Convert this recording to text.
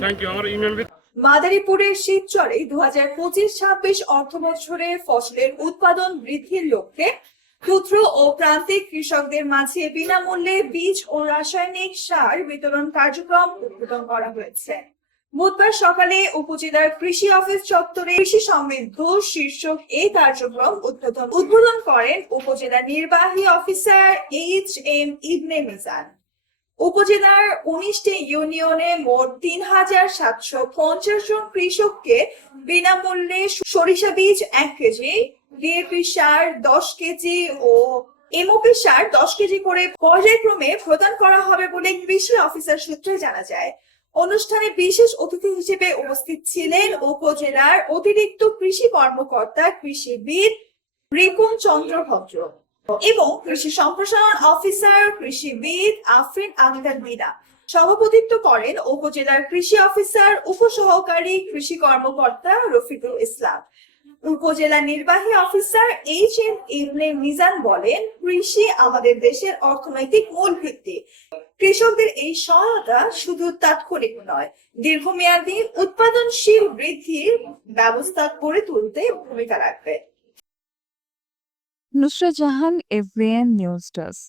Thank you. আমার union মাদারীপুরের শিবচরে 2025-26 অর্থ বছরে ফসলের উৎপাদন বৃদ্ধির লক্ষ্যে ক্ষুদ্র ও প্রান্তিক কৃষকদের মাঝে বিনামূল্যে বীজ ও রাসায়নিক সার বিতরণ কার্যক্রম উদ্বোধন করা হয়েছে। বুধবার সকালে উপজেলার কৃষি অফিস চত্বরে কৃষি সমৃদ্ধ শীর্ষক এই কার্যক্রম উদ্বোধন করেন উপজেলা নির্বাহী অফিসার HM ইবনে মিজান। উপজেলার 19টি ইউনিয়নে মোট 3750 জন কৃষককে বিনামূল্যে সরিষা বীজ 1 কেজি, ডিএপি সার 10 কেজি ও এমওপি সার 10 কেজি করে পর্যায়ক্রমে প্রদান করা হবে বলে কৃষি অফিসার সূত্রে জানা যায়। অনুষ্ঠানে বিশেষ অতিথি হিসেবে উপস্থিত ছিলেন উপজেলার অতিরিক্ত কৃষি কর্মকর্তা কৃষিবিদ রিপুন চন্দ্র ভদ্র এবং কৃষি সম্প্রসারণ অফিসার কৃষিবিদ আফরিন আহমেদ মিনা। সভাপতিত্ব করেন উপজেলার কৃষি অফিসার উপসহকারী কৃষি কর্মকর্তা রফিকুল ইসলাম। উপজেলা নির্বাহী অফিসার HM ইবনে মিজান বলেন, কৃষি আমাদের দেশের অর্থনৈতিক মূল ভিত্তি। কৃষকদের এই সহায়তা শুধু তাৎক্ষণিক নয়, দীর্ঘমেয়াদী উৎপাদনশীল বৃদ্ধির ব্যবস্থা গড়ে তুলতে ভূমিকা রাখবে। Nusrat Jahan, এফবিএন news desk.